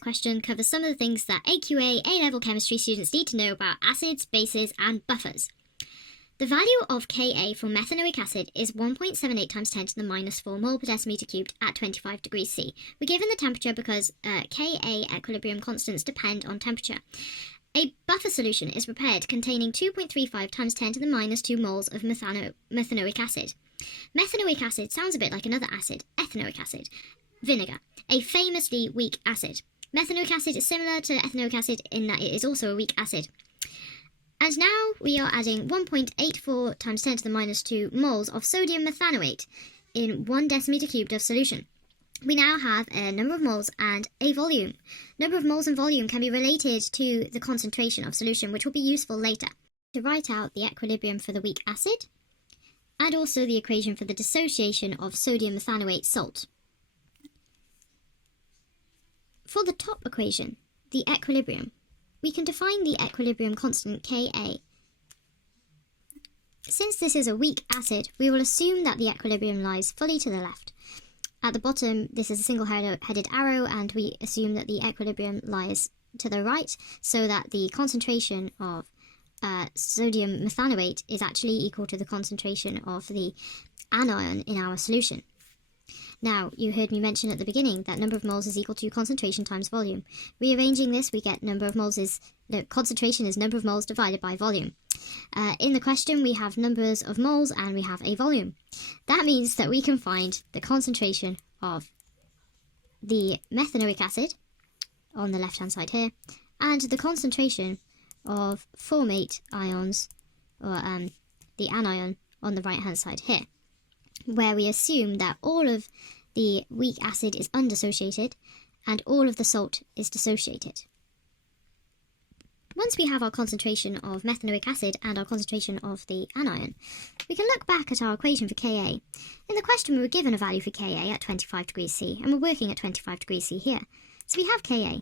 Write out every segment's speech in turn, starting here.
question covers some of the things that AQA A Level Chemistry students need to know about acids, bases, and buffers. The value of Ka for methanoic acid is 1.78 times 10 to the minus 4 mole per decimeter cubed at 25 degrees C. We're given the temperature because Ka equilibrium constants depend on temperature. A buffer solution is prepared containing 2.35 times 10 to the minus 2 moles of methanoic acid. Methanoic acid sounds a bit like another acid, ethanoic acid. Vinegar, a famously weak acid. Methanoic acid is similar to ethanoic acid in that it is also a weak acid. And now we are adding 1.84 times 10 to the minus 2 moles of sodium methanoate in 1 decimeter cubed of solution. We now have a number of moles and a volume. Number of moles and volume can be related to the concentration of solution, which will be useful later to write out the equilibrium for the weak acid and also the equation for the dissociation of sodium methanoate salt. For the top equation, the equilibrium, we can define the equilibrium constant Ka. Since this is a weak acid, we will assume that the equilibrium lies fully to the left. At the bottom, this is a single-headed arrow, and we assume that the equilibrium lies to the right, so that the concentration of sodium methanoate is actually equal to the concentration of the anion in our solution. Now, you heard me mention at the beginning that number of moles is equal to concentration times volume. Rearranging this, we get concentration is number of moles divided by volume. In the question, we have numbers of moles and we have a volume. That means that we can find the concentration of the methanoic acid on the left-hand side here, and the concentration of formate ions, or the anion, on the right-hand side here, where we assume that all of the weak acid is undissociated and all of the salt is dissociated. Once we have our concentration of methanoic acid and our concentration of the anion, we can look back at our equation for Ka. In the question, we were given a value for Ka at 25 degrees C, and we're working at 25 degrees C here. So we have Ka.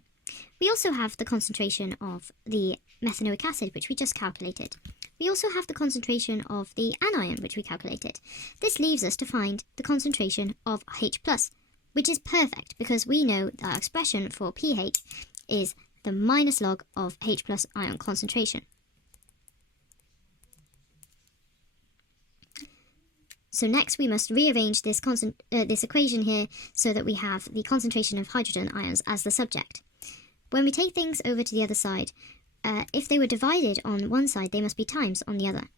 We also have the concentration of the methanoic acid, which we just calculated. We also have the concentration of the anion, which we calculated. This leaves us to find the concentration of H+, which is perfect because we know that our expression for pH is the minus log of H+ ion concentration. So next we must rearrange this equation here so that we have the concentration of hydrogen ions as the subject. When we take things over to the other side, if they were divided on one side, they must be times on the other.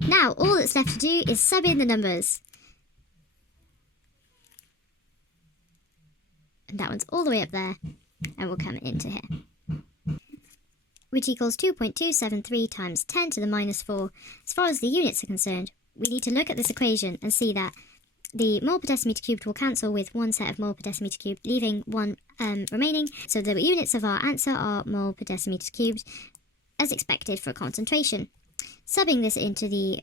Now, all that's left to do is sub in the numbers. And that one's all the way up there, and will come into here. Which equals 2.273 times 10 to the minus 4. As far as the units are concerned, we need to look at this equation and see that the mole per decimeter cubed will cancel with one set of mole per decimeter cubed, leaving one remaining. So the units of our answer are mole per decimeter cubed, as expected for concentration. Subbing this into the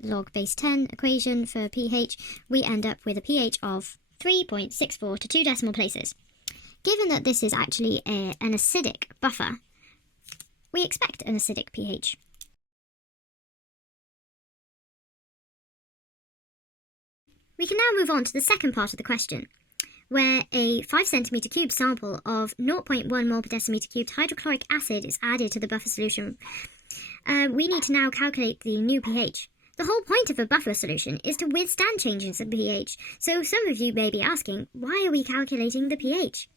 log base 10 equation for pH, we end up with a pH of 3.64 to 2 decimal places. Given that this is actually an acidic buffer, we expect an acidic pH. We can now move on to the second part of the question, where a 5 centimeter cube sample of 0.1 mole per decimeter cubed hydrochloric acid is added to the buffer solution. We need to now calculate the new pH. The whole point of a buffer solution is to withstand changes in pH, so some of you may be asking, why are we calculating the pH?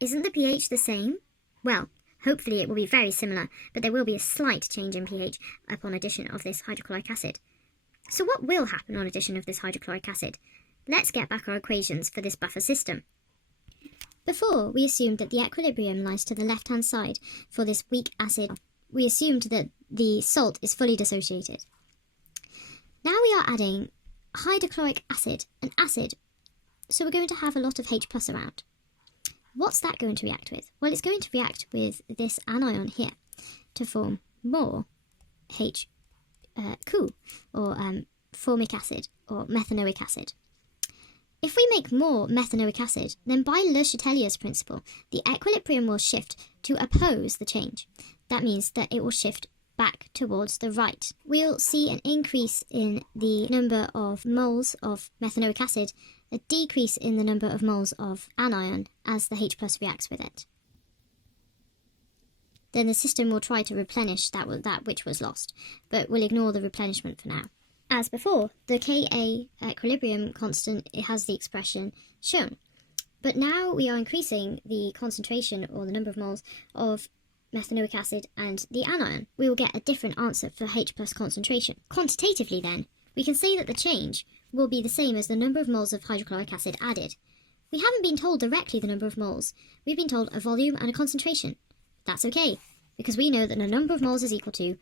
Isn't the pH the same? Well, hopefully it will be very similar, but there will be a slight change in pH upon addition of this hydrochloric acid. So what will happen on addition of this hydrochloric acid? Let's get back our equations for this buffer system. Before, we assumed that the equilibrium lies to the left-hand side for this weak acid. We assumed that the salt is fully dissociated. Now we are adding hydrochloric acid, an acid, so we're going to have a lot of H+ around. What's that going to react with? Well, it's going to react with this anion here to form more H or formic acid or methanoic acid. If we make more methanoic acid, then by Le Chatelier's principle, the equilibrium will shift to oppose the change. That means that it will shift back towards the right. We'll see an increase in the number of moles of methanoic acid, a decrease in the number of moles of anion as the H+ reacts with it. Then the system will try to replenish that which was lost, but we'll ignore the replenishment for now. As before, the Ka equilibrium constant, it has the expression shown. But now we are increasing the concentration, or the number of moles, of methanoic acid and the anion. We will get a different answer for H+ concentration. Quantitatively then, we can say that the change will be the same as the number of moles of hydrochloric acid added. We haven't been told directly the number of moles. We've been told a volume and a concentration. That's okay, because we know that the number of moles is equal to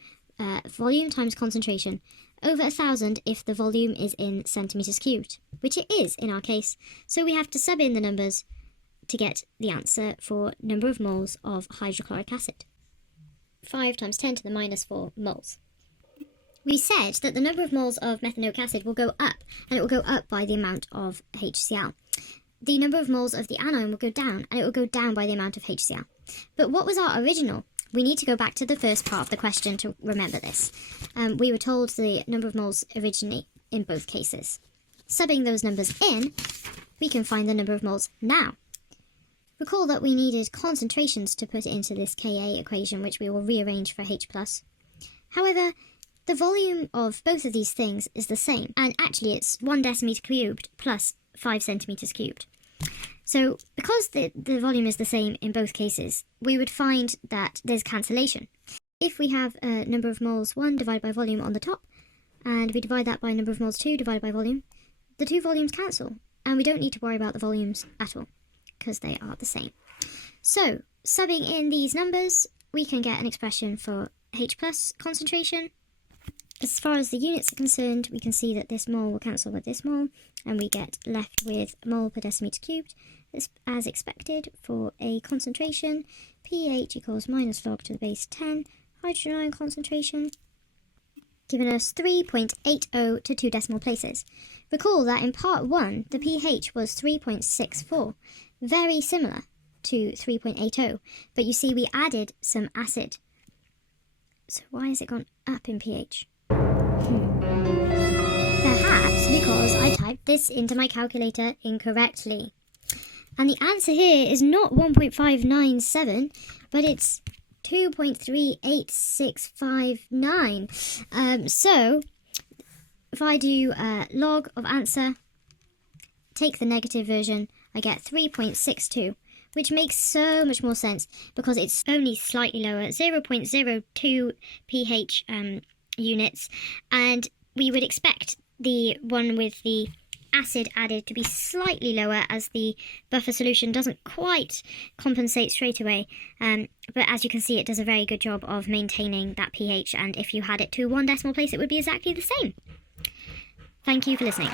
volume times concentration over 1,000 if the volume is in centimeters cubed, which it is in our case. So we have to sub in the numbers to get the answer for number of moles of hydrochloric acid. 5 times 10 to the minus 4 moles. We said that the number of moles of methanoic acid will go up, and it will go up by the amount of HCl. The number of moles of the anion will go down, and it will go down by the amount of HCl. But what was our original? We need to go back to the first part of the question to remember this. We were told the number of moles originally in both cases. Subbing those numbers in, we can find the number of moles now. Recall that we needed concentrations to put into this Ka equation, which we will rearrange for H+. However, the volume of both of these things is the same, and actually it's 1 decimeter cubed plus 5 centimeters cubed. So, because the volume is the same in both cases, we would find that there's cancellation. If we have a number of moles 1 divided by volume on the top, and we divide that by number of moles 2 divided by volume, the two volumes cancel, and we don't need to worry about the volumes at all, because they are the same. So, subbing in these numbers, we can get an expression for H+ concentration. As far as the units are concerned, we can see that this mole will cancel with this mole, and we get left with mole per decimeter cubed. This, as expected, for a concentration, pH equals minus log to the base 10, hydrogen ion concentration, giving us 3.80 to 2 decimal places. Recall that in part 1, the pH was 3.64, very similar to 3.80, but you see we added some acid. So why has it gone up in pH? Perhaps because I typed this into my calculator incorrectly. And the answer here is not 1.597, but it's 2.38659. So, if I do log of answer, take the negative version, I get 3.62, which makes so much more sense because it's only slightly lower, 0.02 pH units, and we would expect the one with the acid added to be slightly lower as the buffer solution doesn't quite compensate straight away, but as you can see it does a very good job of maintaining that pH, and if you had it to 1 decimal place it would be exactly the same. Thank you for listening.